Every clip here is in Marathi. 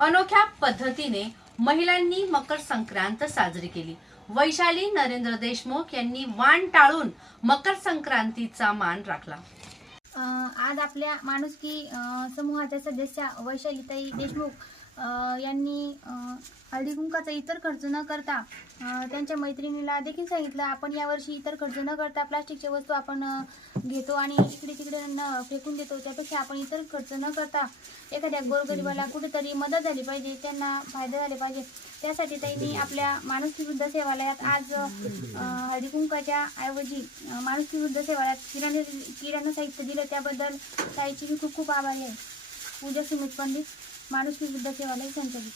अनोख्या पद्धतीने महिलांनी मकर संक्रांत साजरी केली. वैशाली नरेंद्र देशमुख यांनी वाण टाळून मकर संक्रांतीचा मान राखला. आज आपल्या माणुसकी समूहाच्या सदस्या वैशालीताई देशमुख यांनी हळदी कुंकाचा इतर खर्च न करता त्यांच्या मैत्रिणीला देखील सांगितलं आपण यावर्षी इतर खर्च न करता प्लास्टिकच्या वस्तू आपण घेतो आणि इकडे तिकडे न फेकून देतो. त्यापेक्षा आपण इतर खर्च न करता एखाद्या गोरगरिबाला कुठेतरी मदत झाली पाहिजे त्यांना फायदा झाले पाहिजे. त्यासाठी त्यांनी आपल्या माणुसकी वृद्ध सेवालयात आज हळदी कुंकाच्या ऐवजी अ, माणुसकी वृद्ध सेवालयात किराणा किराणा साहित्य दिलं. त्याबद्दल ताईची मी खूप खूप आभारी आहे. पूजा सुमित पंडित. माणुसकी बुद्ध सेवालय संचलित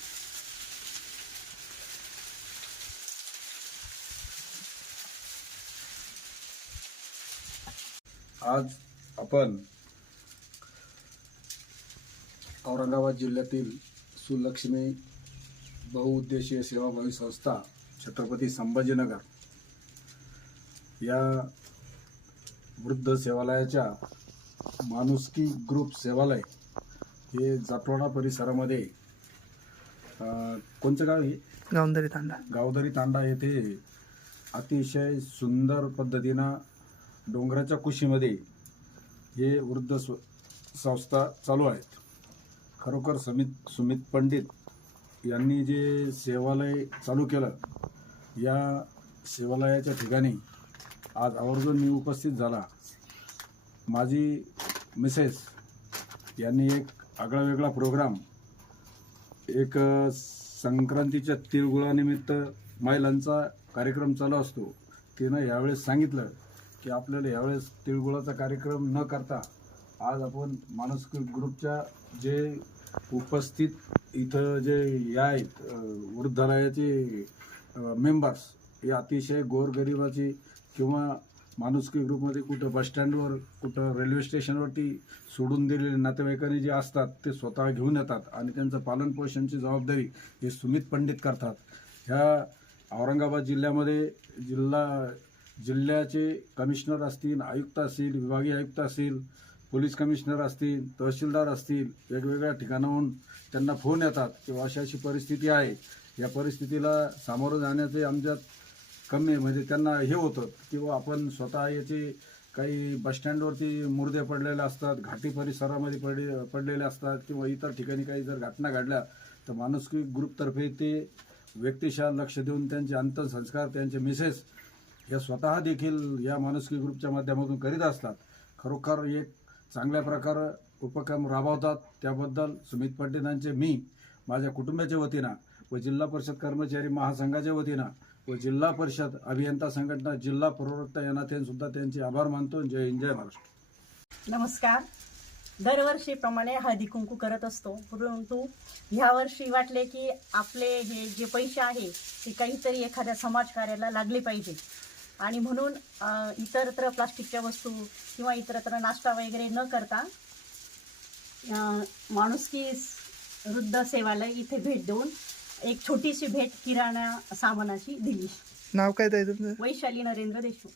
आज आपण औरंगाबाद जिल्ह्यातील सुलक्ष्मी बहुउद्देशीय सेवाभावी संस्था छत्रपती संभाजीनगर या वृद्ध सेवालयाच्या माणुसकी ग्रुप सेवालय हे जाटवाडा परिसरामध्ये अं, कोणचं गाव हे? गावंदरी तांडा. गावदरी तांडा येथे अतिशय सुंदर पद्धतीनं डोंगराच्या कुशीमध्ये हे वृद्ध स्व संस्था चालू आहेत. खरोखर समित सुमित पंडित यांनी जे सेवालय चालू केलं या सेवालयाच्या ठिकाणी आज आवर्जून मी उपस्थित झाला. माझी मिसेस यांनी एक आगळा वेगळा प्रोग्राम एक संक्रांतीच्या तिळगुळानिमित्त महिलांचा कार्यक्रम चालू असतो. तिनं यावेळेस सांगितलं की आपल्याला यावेळेस तिळगुळाचा कार्यक्रम न करता आज आपण मानस ग्रुपच्या जे उपस्थित इथं जे या आहेत वृद्धालयाचे मेंबर्स हे अतिशय गोरगरिबाची किंवा माणुसकी ग्रुपमध्ये कुठं बसस्टँडवर कुठं रेल्वे स्टेशनवरती सोडून दिलेले नातेवाईकांनी जे असतात ते स्वतः घेऊन येतात आणि त्यांचं पालनपोषणची जबाबदारी हे सुमित पंडित करतात. ह्या औरंगाबाद जिल्ह्यामध्ये जिल्हा जिल्ह्याचे कमिशनर असतील आयुक्त असतील विभागीय आयुक्त असतील पोलीस कमिशनर असतील तहसीलदार असतील वेगवेगळ्या ठिकाणाहून त्यांना फोन येतात किंवा अशी अशी परिस्थिती आहे. या परिस्थितीला सामोरं जाण्याचे आमच्यात कमी म्हणजे त्यांना हे होतं किंवा आपण स्वतः याचे काही बसस्टँडवरती मुर्दे पडलेले असतात घाटी परिसरामध्ये पडले पडलेले असतात किंवा इतर ठिकाणी काही जर घटना घडल्या तर माणुसकी ग्रुपतर्फे ते व्यक्तिशः लक्ष देऊन त्यांचे अंत्यसंस्कार त्यांचे मिसेस या स्वतः देखील या माणुसकी ग्रुपच्या माध्यमातून करीत असतात. खरोखर एक चांगल्या प्रकारे उपक्रम राबवतात. त्याबद्दल सुमित पंडितांचे मी माझ्या कुटुंबाच्या वतीनं व जिल्हा परिषद कर्मचारी महासंघाच्या वतीनं व जिल्हा परिषद अभियंता संघटना जिल्हा प्रवक्ता यांना सुद्धा त्यांचे आभार मानतो. जय हिंद जय महाराष्ट्र. नमस्कार. दरवर्षीप्रमाणे हळदी कुंकू करत असतो. परंतु ह्यावर्षी वाटले की आपले हे जे पैसे आहे ते काहीतरी एखाद्या समाजकार्याला लागले पाहिजे. आणि म्हणून इतरत्र प्लास्टिकच्या वस्तू किंवा इतरत्र नाश्ता वगैरे न करता माणुसकी वृद्ध सेवालय इथे भेट देऊन एक छोटीशी भेट किराणा सामानाची दिली नाव काय ताई तुमचं? वैशाली नरेंद्र देशमुख.